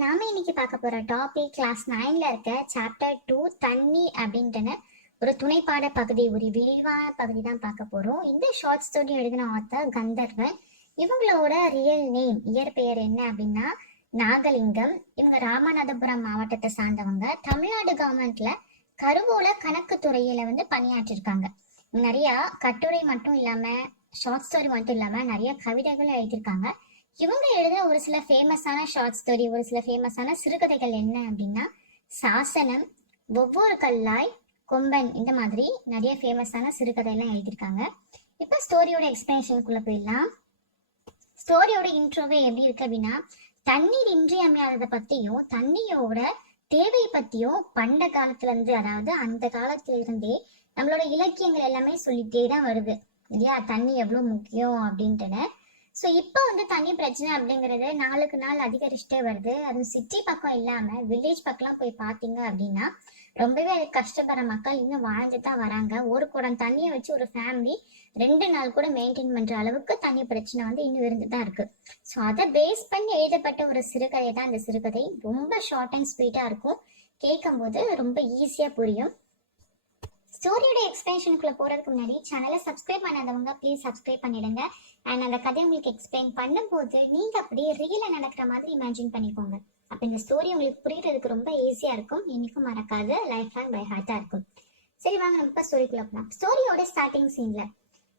நாம இன்னைக்கு பார்க்க போற டாபிக் கிளாஸ் 9ல இருக்க சாப்டர் 2 தண்ணி அப்படின்ட்டு ஒரு துணைப்பாட பகுதி, ஒரு விரிவான பகுதி தான் பார்க்க போறோம். இந்த ஷார்ட் ஸ்டோரி எழுதின ஆத்தர் கந்தர்வன். இவங்களோட ரியல் நேம், இயற்பெயர் என்ன அப்படின்னா நாகலிங்கம். இவங்க ராமநாதபுரம் மாவட்டத்தை சார்ந்தவங்க. தமிழ்நாடு கவர்மெண்ட்ல கருவூல கணக்கு துறையில பணியாற்றிருக்காங்க. நிறைய கட்டுரை மட்டும் இல்லாம, ஷார்ட் ஸ்டோரி மட்டும் இல்லாம நிறைய கவிதைகள் எழுதியிருக்காங்க. இவங்க எழுதின ஒரு சில ஃபேமஸான ஷார்ட் ஸ்டோரி, ஒரு சில ஃபேமஸான சிறுகதைகள் என்ன அப்படின்னா சாசனம், ஒவ்வொரு கல்லாய், கொம்பன், இந்த மாதிரி நிறைய ஃபேமஸான சிறுகதையெல்லாம் எழுதியிருக்காங்க. இப்போ ஸ்டோரியோட எக்ஸ்பிளனேஷனுக்குள்ள போயிடலாம். ஸ்டோரியோட இன்ட்ரோவே எப்படி இருக்கு அப்படின்னா, தண்ணீர் இன்றியமையாததை பத்தியும் தண்ணியோட தேவை பத்தியும் பண்ட காலத்துல இருந்து, அதாவது அந்த காலத்துல இருந்தே நம்மளோட இலக்கியங்கள் எல்லாமே சொல்லிட்டே தான் வருது இல்லையா, தண்ணி எவ்வளவு முக்கியம் அப்படின்ட்டுன்னு. ஸோ இப்போ தண்ணி பிரச்சனை அப்படிங்கிறது நாளுக்கு நாள் அதிகரிச்சுட்டே வருது. அதுவும் சிட்டி பக்கம் இல்லாமல் வில்லேஜ் பக்கம்லாம் போய் பார்த்தீங்க அப்படின்னா ரொம்பவே அது கஷ்டப்படுற மக்கள் இன்னும் வாழ்ந்துட்டு தான் வராங்க. ஒரு குடம் தண்ணியை வச்சு ஒரு ஃபேமிலி 2 நாள் கூட மெயின்டைன் பண்ணுற அளவுக்கு தண்ணி பிரச்சனை இன்னும் இருந்துட்டு தான் இருக்கு. ஸோ அதை பேஸ் பண்ணி எழுதப்பட்ட ஒரு சிறுகதை தான் இந்த சிறுகதை. ரொம்ப ஷார்ட் அண்ட் ஸ்வீட்டாக இருக்கும், கேட்கும் போது ரொம்ப ஈஸியாக புரியும். ஸ்டோரியோட எக்ஸ்பிளேஷனுக்குள்ள போறதுக்கு முன்னாடி சேனலை சப்ஸ்கிரைப் பண்ணாதவங்க ப்ளீஸ் சப்ஸ்கிரைப் பண்ணிடுங்க. அண்ட் அந்த கதையை உங்களுக்கு எக்ஸ்பிளைன் பண்ணும்போது நீங்க அப்படியே ரியலா நடக்கிற மாதிரி இமேஜின் பண்ணிக்கோங்க. அப்ப இந்த ஸ்டோரி உங்களுக்கு புரியறதுக்கு ரொம்ப ஈஸியா இருக்கும், இன்னைக்கும் மறக்காது, லைஃப் லாங் பை ஹார்ட்டா இருக்கும். சரி வாங்க நம்ம இப்ப ஸ்டோரிக்குள்ள போகலாம். ஸ்டோரியோட ஸ்டார்டிங் சீன்ல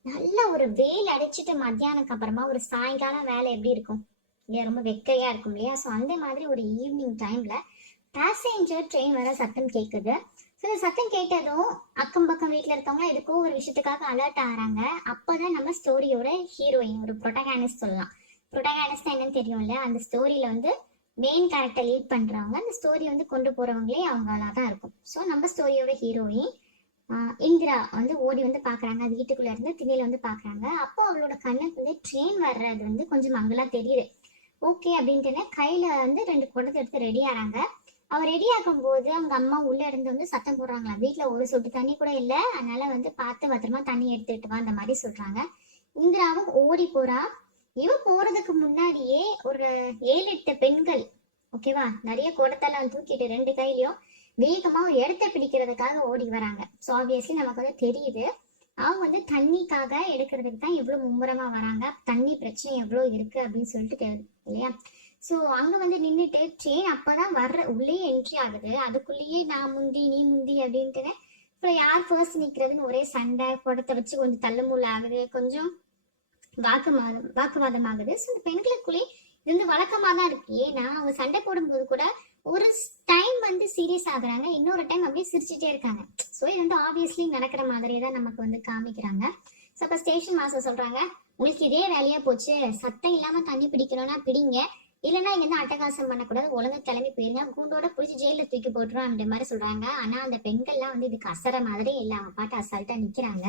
நல்ல ஒரு வெயில் அடிச்சுட்டு மத்தியானத்துக்கு அப்புறமா ஒரு சாயங்காலம் வேலை எப்படி இருக்கும் இல்லையா, ரொம்ப வெக்கையா இருக்கும் இல்லையா. ஸோ அந்த மாதிரி ஒரு ஈவினிங் டைம்ல பேசஞ்சர் ட்ரெயின் வர சத்தம் கேட்குது. ஸோ சத்தம் கேட்டதும் அக்கம் பக்கம் வீட்டில் இருக்கவங்க எதுக்கோ ஒரு விஷயத்துக்காக அலர்ட் ஆகிறாங்க. அப்போதான் நம்ம ஸ்டோரியோட ஹீரோயின், ஒரு ப்ரொட்டகானிஸ்ட் சொல்லலாம். ப்ரொட்டகானிஸ்ட் என்னன்னு தெரியும் இல்லையா, அந்த ஸ்டோரியில மெயின் கேரக்டர் லீட் பண்றவங்க, அந்த ஸ்டோரி கொண்டு போறவங்களே அவங்களா தான் இருக்கும். ஸோ நம்ம ஸ்டோரியோட ஹீரோயின் இந்திரா ஓடி பாக்குறாங்க, வீட்டுக்குள்ள இருந்து திணையில பாக்குறாங்க. அப்போ அவளோட கண்ணுக்கு ட்ரெயின் வர்றது கொஞ்சம் மங்களா தெரியுது. ஓகே அப்படின்ட்டு கையில 2 குடத்தை எடுத்து ரெடி ஆறாங்க. அவர் ரெடி ஆகும் போது அவங்க அம்மா உள்ள இருந்து சத்தம் போடுறாங்களா, வீட்டுல ஒரு சொட்டு தண்ணி கூட இல்லை, அதனால பார்த்து பத்திரமா தண்ணி எடுத்துட்டு வா அந்த மாதிரி சொல்றாங்க. இந்திராவும் ஓடி போறா. இவ போறதுக்கு முன்னாடியே ஒரு 7-8 பெண்கள், ஓகேவா, நிறைய குடத்தெல்லாம் தூக்கிட்டு 2 கையிலயும் வேகமா ஒரு இடத்த பிடிக்கிறதுக்காக ஓடி வராங்க. ஸோ ஆப்வியஸ்லி நமக்கு தெரியுது அவங்க தண்ணிக்காக எடுக்கிறதுக்கு தான் இவ்வளவு மும்முரமா வராங்க. தண்ணி பிரச்சனை எவ்வளவு இருக்கு அப்படின்னு சொல்லிட்டு இல்லையா. ஸோ அங்க நின்றுட்டு ட்ரெயின் அப்பதான் உள்ளே என்ட்ரி ஆகுது. அதுக்குள்ளேயே நான் முந்தி நீ முந்தி அப்படின்ட்டு இப்போ யார் ஃபர்ஸ்ட் நிக்கிறதுன்னு ஒரே சண்டை, குடத்தை வச்சு கொஞ்சம் தள்ளுமுள்ள ஆகுது, கொஞ்சம் வாக்குவாதம் ஆகுது. ஸோ இந்த பெண்களுக்குள்ளே இது வழக்கமா தான் இருக்கு. ஏன்னா அவங்க சண்டை போடும்போது கூட ஒரு டைம் சீரியஸ் ஆகுறாங்க, இன்னொரு டைம் அப்படியே சிரிச்சுட்டே இருக்காங்க. ஸோ இது ஆப்வியஸ்லி நடக்கிற மாதிரியே தான் நமக்கு காமிக்கிறாங்க. ஸோ அப்போ ஸ்டேஷன் மாஸ்டர் சொல்றாங்க, உங்களுக்கு இதே வேலையா போச்சு, சத்தம் இல்லாம தண்ணி பிடிக்கணும்னா பிடிங்க, இல்லைன்னா இங்க அட்டகாசம் பண்ணக்கூடாது, ஒழுங்கு கிளம்பி போயிருங்க, கூண்டோட பிடிச்சி ஜெயில தூக்கி போட்டுரும் அந்த மாதிரி சொல்றாங்க. ஆனா அந்த பெண்கள்லாம் இதுக்கு அசர மாதிரி இல்லை, அவங்க பாட்டு அசால்ட்டா நிக்கிறாங்க.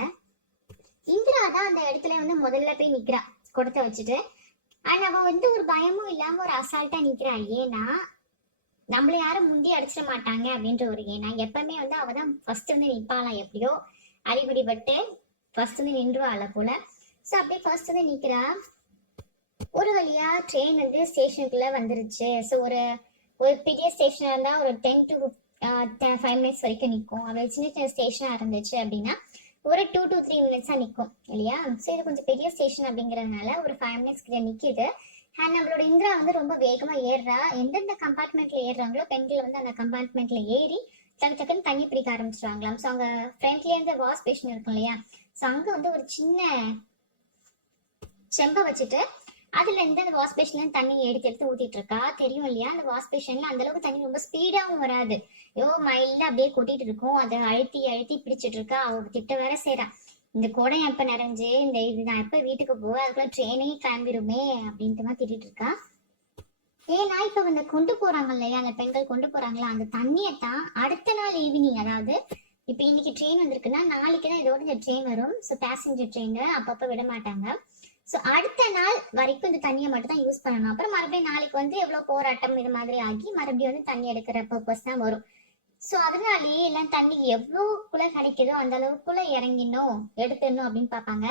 இந்திரா தான் அந்த இடத்துல முதல்ல போய் நிக்கிறா குடத்தை வச்சுட்டு. ஆனா அவ ஒரு பயமும் இல்லாம ஒரு அசால்ட்டா நிக்கிறா. ஏன்னா நம்மள யாரும் முந்தி அடிச்சிட மாட்டாங்க அப்படின்ற ஒரு ஏன்னா எப்பவுமே அவதான் ஃபர்ஸ்ட் நிப்பாளாம், எப்படியோ அடிபடி பட்டு ஃபர்ஸ்ட் நின்றுவாள் போல. ஸோ அப்படியே ஃபர்ஸ்ட் நிக்கிறா. ஒரு வழியா ட்ரெயின் ஸ்டேஷனுக்குள்ள வந்துருச்சு. ஸோ ஒரு பெரிய ஸ்டேஷனா இருந்தா ஒரு 10 to 5 minutes வரைக்கும் நிற்கும். அது சின்ன சின்ன ஸ்டேஷனா இருந்துச்சு அப்படின்னா ஒரு 2 to 3 minutes நிற்கும் இல்லையா. ஸோ இது கொஞ்சம் பெரிய ஸ்டேஷன் அப்படிங்கறதுனால ஒரு 5 minutes கிட்ட நிக்குது. அண்ட் நம்மளோட இந்திரா ரொம்ப வேகமா ஏறுறா. எந்தெந்த கம்பார்ட்மெண்ட்ல ஏறுறாங்களோ பெண்கள் அந்த கம்பார்ட்மெண்ட்ல ஏறி டக்குன்னு தண்ணி பிடிக்க ஆரம்பிச்சிருவாங்களாம். ஸோ அவங்க ஃப்ரண்ட்லயே வாஷ் பேஷன் இருக்கும் இல்லையா. ஸோ அங்க ஒரு சின்ன செம்பை வச்சுட்டு அதுல இருந்து அந்த வாஷ் பேஷன்ல தண்ணி எடுத்து ஊத்திட்டு இருக்கா. தெரியும் இல்லையா, அந்த வாஷ் பேஷன்ல அந்த அளவுக்கு தண்ணி ரொம்ப ஸ்பீடாவும் வராது, மைல்டா அப்படியே கொட்டிட்டு இருக்கும். அதை அழுத்தி பிடிச்சிட்டு இருக்கா. அவங்க திட்ட வேற செய்யறா, இந்த குடம் எப்ப நிறைஞ்சு இந்த இது நான் எப்ப வீட்டுக்கு போக, அதுக்குள்ள ட்ரெயினே கிளம்பிடுமே அப்படின்ட்டு திட்டிட்டு இருக்கா. ஏன்னா இப்ப கொண்டு போறாங்க இல்லையா, அந்த பெண்கள் கொண்டு போறாங்களா, அந்த தண்ணியத்தான் அடுத்த நாள் ஈவினிங், அதாவது இப்ப இன்னைக்கு ட்ரெயின் வந்திருக்குன்னா நாளைக்கு தான் இதோட இந்த ட்ரெயின் வரும். ஸோ பேசஞ்சர் ட்ரெயின் அப்பப்ப விட மாட்டாங்க. ஸோ அடுத்த நாள் வரைக்கும் இந்த தண்ணியை மட்டும் தான் யூஸ் பண்ணணும். அப்புறம் மறுபடியும் நாளைக்கு எவ்வளவு போராட்டம் இது மாதிரி ஆகி மறுபடியும் தண்ணி எடுக்கிற பர்பஸ் தான் வரும். ஸோ அதனாலேயே எல்லாம் தண்ணி எவ்வளோக்குள்ள கிடைக்குதோ அந்த அளவுக்குள்ள இறங்கிடணும் எடுத்துடணும் அப்படின்னு பார்ப்பாங்க.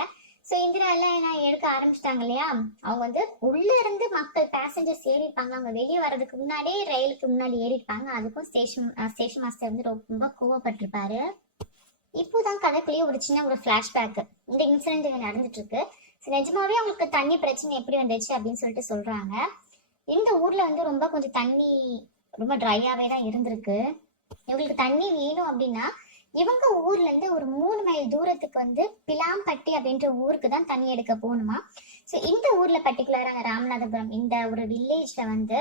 ஸோ இந்திரா எல்லாம் என்ன எடுக்க ஆரம்பிச்சிட்டாங்க இல்லையா, அவங்க வந்து உள்ள இருந்து மக்கள் பேசஞ்சர்ஸ் ஏறிப்பாங்க, அவங்க வெளியே வர்றதுக்கு முன்னாடியே ரயிலுக்கு முன்னாடி ஏறிப்பாங்க. அதுக்கும் ஸ்டேஷன் மாஸ்டர் வந்து ரொம்ப கோவப்பட்டிருப்பாரு. இப்போதான் கதைக்குள்ளேயே ஒரு சின்ன ஒரு ஃபிளாஷ்பேக், இந்த இன்சிடென்ட் இங்க நடந்துட்டு இருக்கு. நிஜமாவே அவங்களுக்கு தண்ணி பிரச்சனை எப்படி வந்துச்சு அப்படின்னு சொல்லிட்டு சொல்றாங்க. இந்த ஊர்ல வந்து ரொம்ப கொஞ்சம் தண்ணி ரொம்ப ட்ரையாவே தான் இருந்திருக்கு. இவங்களுக்கு தண்ணி வேணும் அப்படின்னா இவங்க ஊர்ல இருந்து ஒரு 3 மைல் தூரத்துக்கு வந்து பிலாம்பட்டி அப்படின்ற ஊருக்கு தான் தண்ணி எடுக்க போகணுமா. ஸோ இந்த ஊர்ல பர்டிகுலரான ராமநாதபுரம் இந்த ஒரு வில்லேஜ்ல வந்து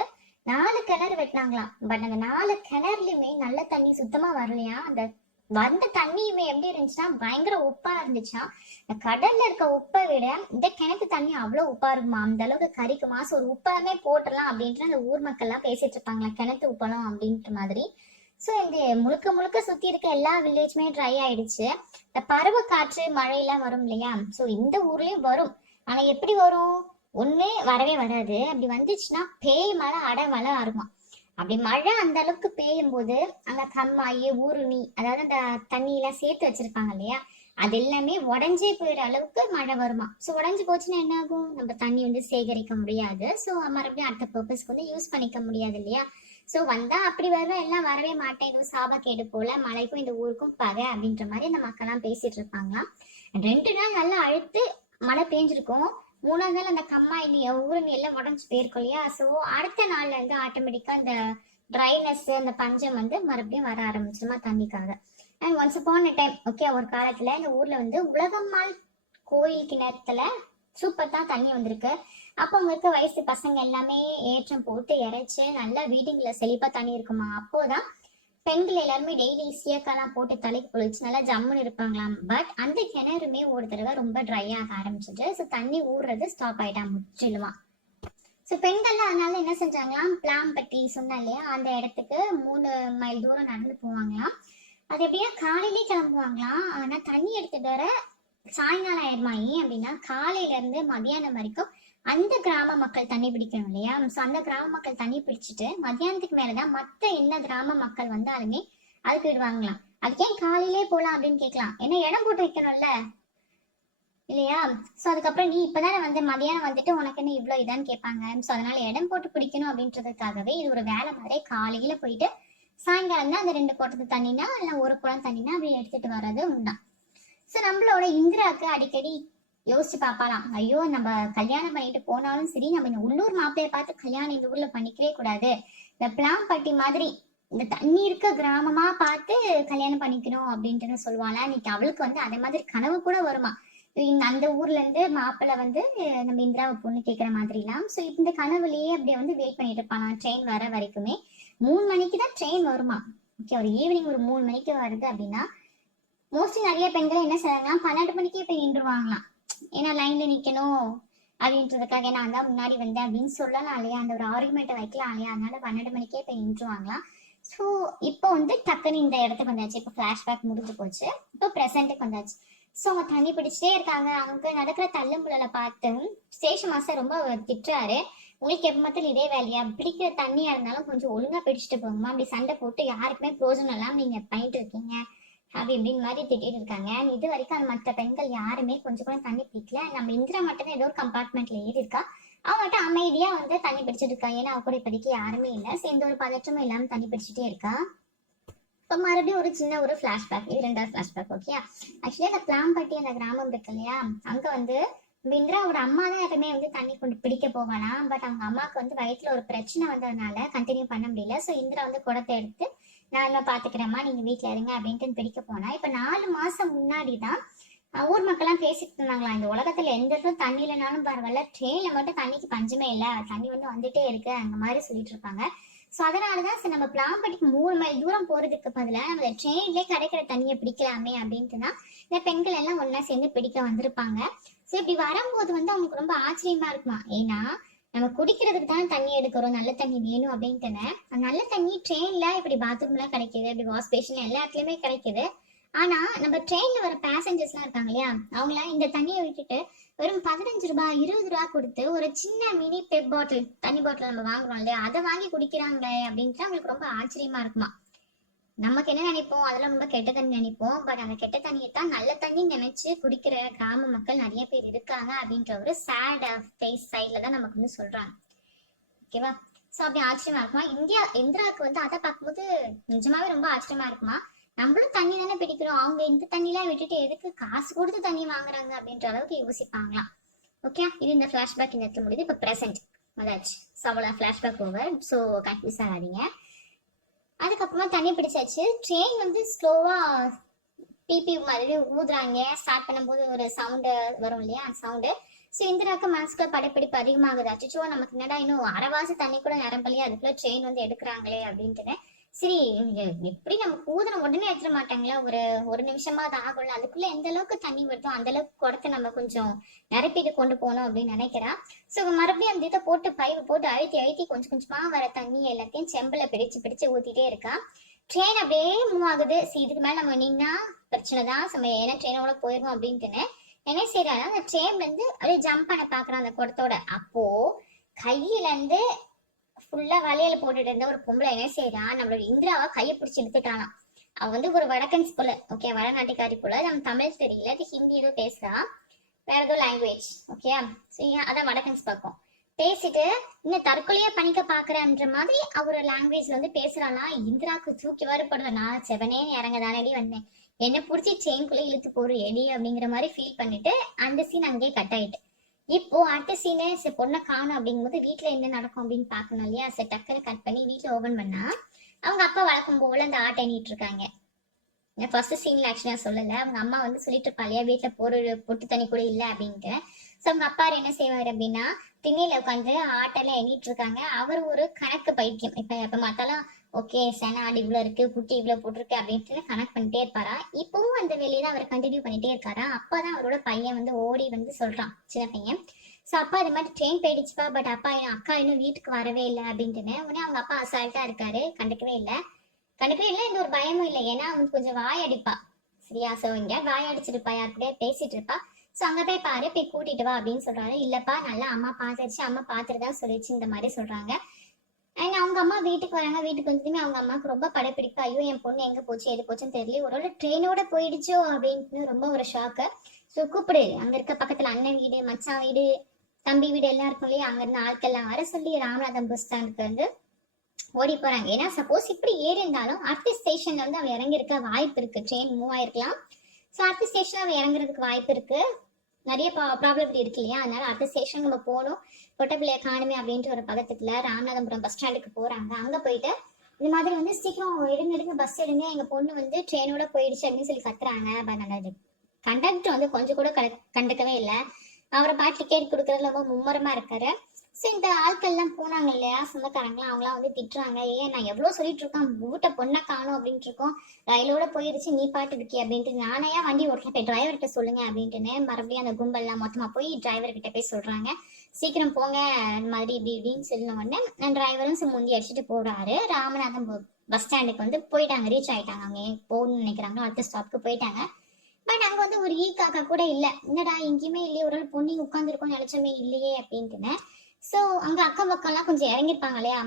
4 கிணறு வெட்டினாங்களாம். பட் அந்த 4 கிணறுலயுமே நல்ல தண்ணி சுத்தமா வரலையா. அந்த வந்த தண்ணியுமே எப்படி இருந்துச்சுன்னா பயங்கர உப்பா இருந்துச்சா. கடல்ல இருக்க உப்பை விட இந்த கிணத்து தண்ணி அவ்வளவு உப்பா இருக்குமா, அந்த அளவுக்கு கறிக்குமா. ஸோ ஒரு உப்பமே போட்டுடலாம் அப்படின்ட்டு அந்த ஊர் மக்கள் எல்லாம் பேசிட்டு இருப்பாங்களா, கிணத்து உப்பலாம் அப்படின்ற மாதிரி. ஸோ இந்த முழுக்க முழுக்க சுத்தி இருக்க எல்லா வில்லேஜுமே ட்ரை ஆயிடுச்சு. இந்த பருவ காற்று மழையெல்லாம் வரும் இல்லையா, ஸோ இந்த ஊர்லயும் வரும். ஆனா எப்படி வரும், ஒண்ணு வரவே வராது. அப்படி வந்துச்சுன்னா பேய் மழை அடை மழை வருமா. அப்படி மழை அந்த அளவுக்கு பெய்யும் போது அங்க கம்மாயி ஊருணி, அதாவது அந்த தண்ணி எல்லாம் சேர்த்து வச்சிருப்பாங்க இல்லையா, அது எல்லாமே உடஞ்சே போயிடுற அளவுக்கு மழை வருமா. ஸோ உடஞ்சு போச்சுன்னா என்ன ஆகும், நம்ம தண்ணி வந்து சேகரிக்க முடியாது. ஸோ மறுபடியும் அடுத்த பர்பஸ்க்கு வந்து யூஸ் பண்ணிக்க முடியாது இல்லையா. ஸோ வந்தா அப்படி வர எல்லாம் வரவே மாட்டேன், இதுவும் சாபக்கேடு போல, மழைக்கும் இந்த ஊருக்கும் பகை அப்படின்ற மாதிரி அந்த மக்கள்லாம் பேசிட்டு இருப்பாங்களாம். 2 நாள் நல்லா அழுத்து மழை பெஞ்சிருக்கும். 3ஆவது நாள் அந்த கம்மாய் ஊருணி எல்லாம் உடஞ்சு போயிருக்கும் இல்லையா. ஸோ அடுத்த நாள்ல இருந்து ஆட்டோமேட்டிக்கா அந்த ட்ரைனஸ் அந்த பஞ்சம் வந்து மறுபடியும் வர ஆரம்பிச்சிருமா தண்ணிக்காக. And once upon a time okay, ஒரு காலத்துல இந்த ஊர்ல வந்து உலகம்மாள் கோயில் கிணத்துல சூப்பர் தான் தண்ணி வந்திருக்கு. அப்போ அவங்க இருக்க வயசு பசங்க எல்லாமே ஏற்றம் போட்டு இறைச்சு நல்லா வீடுங்கள செழிப்பா தண்ணி இருக்குமா. அப்போதான் பெண்கள் எல்லாருமே டெய்லி சீயக்காலாம் போட்டு தலைக்கு குளிச்சு நல்லா ஜம்முன்னு இருப்பாங்களாம். பட் அந்த கிணறுமே ஒரு தடவை ரொம்ப ட்ரை ஆக ஆரம்பிச்சிட்டு, ஸோ தண்ணி ஊறுறது ஸ்டாப் ஆயிட்டான் முற்றிலுமா. ஸோ பெண்கள்லாம் அதனால என்ன செஞ்சாங்களாம், பிளாம்பட்டி சொன்னா இல்லையா அந்த இடத்துக்கு 3 மைல் தூரம் நடந்து போவாங்களாம். அது எப்படியா காலையிலே கிளம்புவாங்களாம். ஆனா தண்ணி எடுத்துட்டு வர சாயங்காலம் ஆயிடுமா. ஏன் அப்படின்னா காலையில இருந்து மதியானம் வரைக்கும் அந்த கிராம மக்கள் தண்ணி பிடிக்கணும் இல்லையா. ஸோ அந்த கிராம மக்கள் தண்ணி பிடிச்சிட்டு மத்தியானத்துக்கு மேலதான் மத்த என்ன கிராம மக்கள் வந்தாலுமே அதுக்கு விடுவாங்களாம். அதுக்கு ஏன் காலையிலே போலாம் அப்படின்னு கேட்கலாம், ஏன்னா இடம் போட்டு வைக்கணும்ல இல்லையா. ஸோ அதுக்கப்புறம் நீ இப்பதானே வந்து மதியானம் வந்துட்டு உனக்கு என்ன இவ்வளோ இதான்னு கேட்பாங்க. ஸோ அதனால இடம் போட்டு பிடிக்கணும் அப்படின்றதுக்காகவே இது ஒரு வேலை மாதிரி காலையில போயிட்டு சாயங்காலம் தான் அந்த 2 குடத்து தண்ணினா இல்லை 1 குடம் தண்ணினா அப்படி எடுத்துட்டு வர்றது உண்டான். ஸோ நம்மளோட இந்திராவுக்கு அடிக்கடி யோசிச்சு பார்ப்பாலாம், ஐயோ நம்ம கல்யாணம் பண்ணிட்டு போனாலும் சரி நம்ம இந்த உள்ளூர் மாப்பிள்ளைய பார்த்து கல்யாணம் இந்த ஊர்ல பண்ணிக்கவே கூடாது, இந்த பிளாம்பட்டி மாதிரி இந்த தண்ணி இருக்க கிராமமா பார்த்து கல்யாணம் பண்ணிக்கணும் அப்படின்ட்டு சொல்லுவாளா. இன்னைக்கு அவளுக்கு வந்து அதே மாதிரி கனவு கூட வருமா. அந்த ஊர்ல இருந்து மாப்பிள்ளை வந்து நம்ம இந்திராவை பொண்ணு கேட்கிற மாதிரிலாம். ஸோ இந்த கனவுலயே அப்படியே வந்து வெயிட் பண்ணிட்டு இருப்பானா ட்ரெயின் வர வரைக்குமே. 3 மணிக்கு தான் ட்ரெயின் வருமா. ஓகே, ஒரு ஈவினிங் ஒரு 3 மணிக்கு வருது அப்படின்னா மோஸ்ட்லி நிறைய பெண்கள் என்ன செய்வாங்களாம், 12 மணிக்கே போய் நின்றுவாங்களாம். ஏன்னா லைன்ல நிக்கணும் அப்படின்றதுக்காக நான் தான் முன்னாடி வந்தேன் அப்படின்னு சொல்லலாம் இல்லையா, அந்த ஒரு ஆர்குமெண்ட்டை வைக்கலாம் இல்லையா. அதனால 12 மணிக்கே போய் நின்றுவாங்களாம். ஸோ இப்போ வந்து டக்குன்னு இந்த இடத்துக்கு வந்தாச்சு. இப்போ ஃபிளாஷ்பேக் முடிஞ்சு போச்சு, இப்போ ப்ரெசென்ட்டுக்கு வந்தாச்சு. ஸோ அவங்க தண்ணி பிடிச்சிட்டே இருக்காங்க. அங்க நடக்கிற தள்ளுமுள்ள பார்த்து ஸ்டேஷன் மாஸ்டர் ரொம்ப திட்டுறாரு, உங்களுக்கு எப்ப பார்த்தாலும் இதே வேலையா, பிடிக்கிற தண்ணியா இருந்தாலும் கொஞ்சம் ஒழுங்கா பிடிச்சிட்டு போங்கம்மா, அப்படி சண்டை போட்டு யாருக்குமே பிரோஜனம் இல்லாம நீங்க பண்ணிட்டு இருக்கீங்க அப்படி இப்படின்னு மாதிரி திட்டிட்டு இருக்காங்க. இது வரைக்கும் அந்த மற்ற பெண்கள் யாருமே கொஞ்சம் கூட தண்ணி பிடிக்கல. நம்ம இந்திரா மட்டும் தான் ஏதோ ஒரு கம்பார்ட்மெண்ட்ல ஏறி இருக்கா, அவங்ககிட்ட அமைதியா வந்து தண்ணி பிடிச்சிட்டு இருக்கா. ஏன்னா அவ கூட இப்போதைக்கு யாருமே இல்லை. எந்த ஒரு பதற்றமும் இல்லாம தண்ணி பிடிச்சிட்டே இருக்கா. இப்போ மறுபடியும் ஒரு சின்ன ஒரு ஃபிளாஷ்பேக், இது 2வது ஃபிளாஷ்பேக். ஓகே, ஆக்சுவலி அந்த பிளாம்பட்டி அந்த கிராமம் இருக்கு இல்லையா, அங்க வந்து இந்திராவோட அம்மா தான் எப்பவுமே வந்து தண்ணி கொண்டு பிடிக்க போவானா. பட் அவங்க அம்மாவுக்கு வந்து வயிற்றுல ஒரு பிரச்சனை வந்ததுனால கண்டினியூ பண்ண முடியல. ஸோ இந்திரா வந்து குடத்தை எடுத்து நான் என்ன பாத்துக்கிறேம்மா நீங்க வீட்டுல இருங்க அப்படின்ட்டு பிடிக்க போனா. இப்ப 4 மாசம் முன்னாடி தான் ஊர் மக்கள்லாம் பேசிட்டு இருந்தாங்களா, இந்த உலகத்துல எந்த இடத்துல தண்ணி இல்லைனாலும் பரவாயில்ல, ட்ரெயின்ல மட்டும் தண்ணிக்கு பஞ்சமே இல்லை, தண்ணி வந்து வந்துட்டே இருக்கு அந்த மாதிரி சொல்லிட்டு இருப்பாங்க. ஸோ அதனாலதான் நம்ம பிளாம்பட்டிக்கு 3 மைல் தூரம் போறதுக்கு பதிலாக நம்ம ட்ரெயின்லேயே கிடைக்கிற தண்ணியை பிடிக்கலாமே அப்படின்ட்டு தான் இந்த பெண்கள் எல்லாம் ஒன்னா சேர்ந்து பிடிக்க வந்திருப்பாங்க. ஸோ இப்படி வரும்போது வந்து அவங்களுக்கு ரொம்ப ஆச்சரியமா இருக்குமா. ஏன்னா நம்ம குடிக்கிறதுக்கு தான் தண்ணி எடுக்கிறோம், நல்ல தண்ணி வேணும் அப்படின்ட்டுன்னு. நல்ல தண்ணி ட்ரெயின்ல இப்படி பாத்ரூம்ல கிடைக்குது, இப்படி வாஷ் பேஷன் எல்லா இடத்துலயுமே கிடைக்குது. ஆனா நம்ம ட்ரெயின்ல வர பேசஞ்சர்ஸ் எல்லாம் இருக்காங்க இல்லையா, அவங்களாம் இந்த தண்ணியை விட்டுட்டு வெறும் 15 ரூபாய் 20 ரூபாய் கொடுத்து ஒரு சின்ன மினி பெப் பாட்டில் தண்ணி பாட்டில் நம்ம வாங்குறோம் இல்லையா, அதை வாங்கி குடிக்கிறாங்களே அப்படின்ட்டு அவங்களுக்கு ரொம்ப ஆச்சரியமா இருக்குமா. நமக்கு என்ன நினைப்போம், அதெல்லாம் ரொம்ப கெட்ட தண்ணி நினைப்போம். பட் அந்த கெட்ட தண்ணியை தான் நல்ல தண்ணி நினைச்சு குடிக்கிற கிராம மக்கள் நிறைய பேர் இருக்காங்க அப்படின்ற ஒரு சேட் ஃபேஸ் சைட்ல தான் நமக்கு வந்து சொல்றாங்க. ஓகேவா? ஸோ அப்படி ஆச்சரியமா இருக்குமா இந்திராவுக்கு வந்து அதை பார்க்கும்போது நிஜமாவே ரொம்ப ஆச்சரியமா இருக்குமா. நம்மளும் தண்ணி தானே பிடிக்கிறோம், அவங்க இந்த தண்ணிலாம் விட்டுட்டு எதுக்கு காசு கொடுத்து தண்ணி வாங்குறாங்க அப்படின்ற அளவுக்கு யோசிப்பாங்களாம். ஓகே, இது இந்த ஃபிளாஷ்பேக் இந்த இடத்துல முடியுது. இப்போ ப்ரெசென்ட் அதாச்சு. ஸோ அவ்வளோ ஃபிளாஷ்பேக் ஓவர். ஸோ கன்ஃபியூஸ் ஆகாதீங்க. அதுக்கப்புறமா தண்ணி பிடிச்சாச்சு. ட்ரெயின் வந்து ஸ்லோவா பிபி மாதிரி ஊதுறாங்க. ஸ்டார்ட் பண்ணும்போது ஒரு சவுண்டு வரும் இல்லையா, அந்த சவுண்டு. ஸோ இந்திராவுக்கு மனசுக்குள்ள படப்பிடிப்பு அதிகமாகுது. அச்சோ நமக்கு என்னடா இன்னும் அரைவாசி தண்ணி கூட நிரம்பலையே, அதுக்குள்ள ட்ரெயின் வந்து எடுக்கிறாங்களே அப்படின்ட்டு. சரி எப்படி நம்ம ஊதுன உடனே எடுத்துட மாட்டாங்களா, ஒரு நிமிஷமா அது ஆகும்ல, அதுக்குள்ள எந்த அளவுக்கு தண்ணி வருதோ அந்த அளவுக்கு குடத்தை நம்ம கொஞ்சம் நிரப்பிட்டு கொண்டு போகணும் அப்படின்னு நினைக்கிறா. ஸோ மறுபடியும் அந்த இதை போட்டு பைப்பு போட்டு அழுத்தி கொஞ்சம் கொஞ்சமா வர தண்ணி எல்லாத்தையும் செம்பில பிடிச்சு ஊத்திட்டே இருக்கா. ட்ரெயின் அப்படியே மூவ் ஆகுது. சரி இதுக்கு மேல நம்ம நின்னா பிரச்சனை தான், ஏன்னா ட்ரெயினோட போயிடும் அப்படின்ட்டுன்னு என்ன செய்யறாங்க, அந்த ட்ரெயின்ல இருந்து அப்படியே ஜம்ப் பண்ண பாக்குறான் அந்த குடத்தோட. அப்போ கையில இருந்து ஃபுல்லா வளையல போட்டுட்டு இருந்த ஒரு பொம்பளை என்ன செய்யறான், நம்மளோட இந்திராவை கையை பிடிச்சி இழுத்துட்டானாம். அவ வந்து ஒரு வடக்கன்ஸ் போல, ஓகே, வடநாட்டுக்காரி போல. நம்ம தமிழ் தெரியல, அது ஹிந்தி ஏதோ பேசுறா, வேற ஏதோ லாங்குவேஜ். ஓகே, அதான் வடக்கன்ஸ் பக்கம் பேசிட்டு இன்னும் தற்கொலையா பண்ணிக்க பாக்குறன்ற மாதிரி அவரோட லாங்குவேஜ்ல வந்து பேசுறானா. இந்திராவுக்கு தூக்கி வரப்படுற, நான் செவனே இறங்க தானடி வந்தேன், என்ன பிடிச்சி செயின்குள்ள இழுத்து போற எடி அப்படிங்கிற மாதிரி ஃபீல் பண்ணிட்டு அந்த சீன் அங்கேயே கட் ஆயிட்டு. இப்போ அடுத்த சீனு பொண்ணை காணும் அப்படிங்கும்போது வீட்டுல என்ன நடக்கும் அப்படின்னு பாக்கணும் இல்லையா. டக்குன்னு கட் பண்ணி வீட்டுல ஓபன் பண்ணா அவங்க அப்பா வழக்கம் போல அந்த ஆட்டை எண்ணிட்டு இருக்காங்க. ஃபர்ஸ்ட் சீன்ல ஆக்சுவலா சொல்லல, அவங்க அம்மா வந்து சொல்லிட்டு இருப்பா இல்லையா, வீட்டுல பொட்டு தண்ணி கூட இல்லை அப்படின்ட்டு. ஸோ அவங்க அப்பா என்ன செய்வாரு அப்படின்னா திண்ணையில உட்காந்து ஆட்டெல்லாம் எண்ணிட்டு இருக்காங்க. அவர் ஒரு கணக்கு பைத்தியம். இப்ப மத்தாலும் ஓகே சென ஆடு இவ்வளவு இருக்கு, குட்டி இவ்வளவு போட்டிருக்கு அப்படின்ட்டு கனெக்ட் பண்ணிட்டே இருப்பாரா. இப்பவும் அந்த வேலையை தான் அவர் கண்டினியூ பண்ணிட்டே இருக்காரா. அப்பதான் அவரோட பையன் வந்து ஓடி வந்து சொல்றான், சின்ன பையன். ஸோ அப்பா இது மாதிரி ட்ரெயின் போயிடுச்சுப்பா, பட் அப்பா அக்கா இன்னும் வீட்டுக்கு வரவே இல்லை அப்படின்ட்டுன்னு. உடனே அவங்க அப்பா அசால்ட்டா இருக்காரு, கண்டுக்கவே இல்லை. இந்த ஒரு பயமும் இல்லை, ஏன்னா அவனுக்கு கொஞ்சம் வாய் அடிப்பா சரியா. ஸோ இங்க வாய் அடிச்சிருப்பா, யாரு கூட பேசிட்டு இருப்பா. ஸோ அங்க போய் பாரு, போய் கூட்டிட்டு வா அப்படின்னு சொல்றாரு. இல்லப்பா நல்லா அம்மா பாத்துருச்சு, அம்மா பாத்துட்டு தான் சொல்லிச்சு இந்த மாதிரி சொல்றாங்க. அண்ட் அவங்க அம்மா வீட்டுக்கு வராங்க. வீட்டுக்கு வந்ததுமே அவங்க அம்மாவுக்கு ரொம்ப படப்பிடிப்பு. ஐயோ என் பொண்ணு எங்க போச்சு எது போச்சுன்னு தெரியல, ஒரு ட்ரெயினோட போயிடுச்சோ அப்படின்னு ரொம்ப ஒரு ஷாக்கு. ஸோ கூப்பிடு, அங்க இருக்க பக்கத்துல அண்ணன் வீடு, மச்சான் வீடு, தம்பி வீடு எல்லாம் இருக்கும் இல்லையா, அங்க இருந்து ஆட்கள்லாம் வர சொல்லி ராமநாதம் பஸ் ஸ்டாண்டுக்கு வந்து ஓடி போறாங்க. ஏன்னா சப்போஸ் இப்படி ஏறி இருந்தாலும் அடுத்த ஸ்டேஷன்ல வந்து அவ இறங்கிருக்க வாய்ப்பு இருக்கு, ட்ரெயின் மூவ் ஆயிருக்கலாம். ஸோ அடுத்த ஸ்டேஷன்ல அவ இறங்குறதுக்கு வாய்ப்பு இருக்கு, நிறைய ப்ராப்ளம் இருக்கு இல்லையா. அதனால அடுத்த ஸ்டேஷன் நம்ம போகணும், பொட்டப்பிள்ளைய காணுமே அப்படின்ட்டு ஒரு பதட்டத்துல ராமநாதபுரம் பஸ் ஸ்டாண்டுக்கு போறாங்க. அங்க போயிட்டு இது மாதிரி வந்து சீக்கிரம் எடுங்க பஸ் எடுங்க, எங்க பொண்ணு வந்து ட்ரெயினோட போயிடுச்சு அப்படின்னு சொல்லி கத்துறாங்க. பட் அந்த கண்டக்டர் வந்து கொஞ்சம் கூட கண்டுக்கவே இல்லை. அவரை பாட்டு டிக்கெட் கொடுக்கறதுல ரொம்ப மும்முரமா இருக்காரு. ஸோ இந்த ஆட்கள்லாம் போனாங்க இல்லையா, சொந்தக்காரங்களாம், அவங்களாம் வந்து திட்டுறாங்க. ஏன் நான் எவ்வளோ சொல்லிட்டு இருக்கோம், வீட்டை பொண்ணை காணும் அப்படின்ட்டு இருக்கோம், ரயிலோட போயிருச்சு நீ பாட்டு இருக்கி அப்படின்ட்டு. நானே வண்டி ஓட்டல, போய் டிரைவர்கிட்ட சொல்லுங்க அப்படின்ட்டுன்னு மறுபடியும் அந்த கும்பல்லாம் மொத்தமா போய் டிரைவர்கிட்ட போய் சொல்றாங்க, சீக்கிரம் போங்க அந்த மாதிரி இப்படி இப்படின்னு சொன்ன உடனே டிரைவரும் முந்தி அடிச்சுட்டு போறாரு. ராமநாதம் பஸ் ஸ்டாண்டுக்கு வந்து போயிட்டாங்க, ரீச் ஆயிட்டாங்க. அவங்க போகணும்னு நினைக்கிறாங்க, அடுத்த ஸ்டாப்க்கு போயிட்டாங்க. பட் அங்க வந்து ஒரு காக்கா கூட இல்ல. என்னடா எங்கேயுமே இல்லையே, ஒரு பொண்ணு உட்காந்துருக்கோம் நினைச்சோமே இல்லையே அப்படின்ட்டுன்னு. ஸோ அங்க அக்கம் பக்கம்லாம் கொஞ்சம் இறங்கிருப்பாங்க இல்லையா,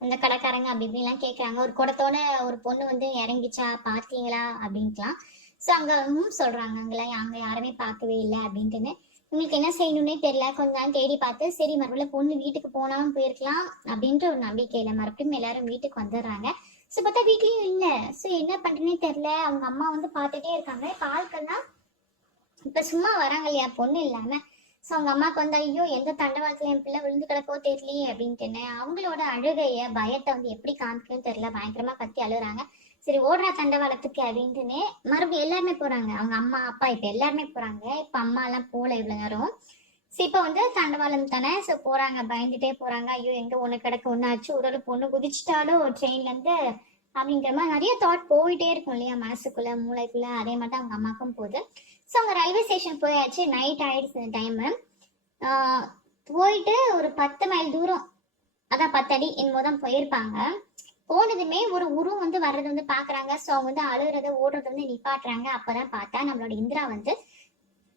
அந்த கடைக்காரங்க அப்படி இப்படிலாம் கேட்குறாங்க. ஒரு குடத்தோட ஒரு பொண்ணு வந்து இறங்கிச்சா பார்த்தீங்களா அப்படின்ட்டுலாம். ஸோ அங்க சொல்றாங்க, அங்கெல்லாம் அங்க யாருமே பார்க்கவே இல்லை அப்படின்ட்டுன்னு. உங்களுக்கு என்ன செய்யணும்னே தெரியல, கொஞ்ச நாள் தேடி பார்த்து சரி மறுபடியும் பொண்ணு வீட்டுக்கு போனாலும் போயிருக்கலாம் அப்படின்ற ஒரு நம்பிக்கையில மறுபடியும் எல்லாரும் வீட்டுக்கு வந்துடுறாங்க. ஸோ பார்த்தா வீட்லயும் இல்லை. ஸோ என்ன பண்றேன்னே தெரியல. அவங்க அம்மா வந்து பார்த்துட்டே இருக்காங்க. இப்போ ஆட்கள்லாம் இப்ப சும்மா வராங்க இல்லையா பொண்ணு இல்லாம. ஸோ அவங்க அம்மாவுக்கு வந்து ஐயோ எந்த தண்டவாளத்துல என் பிள்ளை விழுந்து கிடக்கோ தெரியலையே அப்படின்ட்டுன்னு அவங்களோட அழுகைய பயத்தை வந்து எப்படி காமிக்கணும்னு தெரியல, பயங்கரமா கத்தி அழுகுறாங்க. சரி ஓடுறா தண்டவாளத்துக்கு அப்படின்ட்டுன்னு மறுபடியும் எல்லாருமே போறாங்க. அவங்க அம்மா அப்பா இப்ப எல்லாருமே போறாங்க. இப்ப அம்மா எல்லாம் போல இவ்வளவு நேரம். ஸோ இப்போ வந்து தண்டவாளம் தானே, ஸோ போறாங்க, பயந்துட்டே போறாங்க. ஐயோ எங்க ஒண்ணு கிடக்க ஒன்னாச்சு, ஒரு பொண்ணு குதிச்சுட்டாலும் ட்ரெயின்ல இருந்து அப்படிங்கிற மாதிரி நிறைய தாட் போயிட்டே இருக்கும் இல்லையா மனசுக்குள்ள மூளைக்குள்ள. அதே மாதிரி தான் அவங்க அம்மாக்கும் போகுது. ஸோ அவங்க ரயில்வே ஸ்டேஷன் போயாச்சு, நைட் ஆயிடுச்சு இந்த டைமு. போயிட்டு ஒரு 10 மைல் தூரம், அதான் 10 அடி என்னமோதான் போயிருப்பாங்க. போனதுமே ஒரு உருவம் வந்து வர்றது வந்து பாக்குறாங்க. ஸோ அவங்க வந்து அழுகுறத ஓடுறத வந்து நிப்பாட்டுறாங்க. அப்பதான் பார்த்தா நம்மளோட இந்திரா வந்து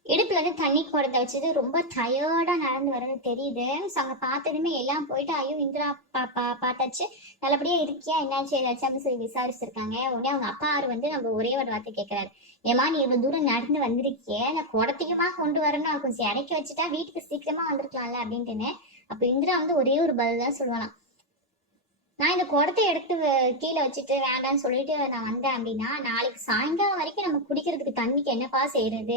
இடுப்புல இருந்து தண்ணி குடத்தை வச்சது ரொம்ப டயர்டா நடந்து வரது தெரியுது. ஸோ அங்க பார்த்ததுமே எல்லாம் போயிட்டு, ஐயோ இந்திரா பாப்பா பார்த்தாச்சு, நல்லபடியா இருக்கியா, என்னாச்சு ஏதாச்சும் அப்படின்னு சொல்லி விசாரிச்சிருக்காங்க. உடனே அவங்க அப்பா வந்து நம்ம ஒரே ஒரு வார்த்தை கேட்கிறாரு, ஏமா நீ இவ்வளவு தூரம் நடந்து வந்திருக்கிய, நான் குடத்தையுமா கொண்டு வரணும், கொஞ்சம் இறக்கி வச்சுட்டா வீட்டுக்கு சீக்கிரமா வந்திருக்கலாம்ல அப்படின்ட்டுன்னு. அப்ப இந்திரா ஒரே ஒரு பதில் தான் சொல்லுவானா, நான் இந்த குடத்தை எடுத்து கீழே வச்சுட்டு வேண்டாம்னு சொல்லிட்டு நான் வந்தேன் அப்படின்னா, நாளைக்கு சாயங்காலம் வரைக்கும் நம்ம குடிக்கிறதுக்கு தண்ணிக்கு என்னப்பா செய்யறது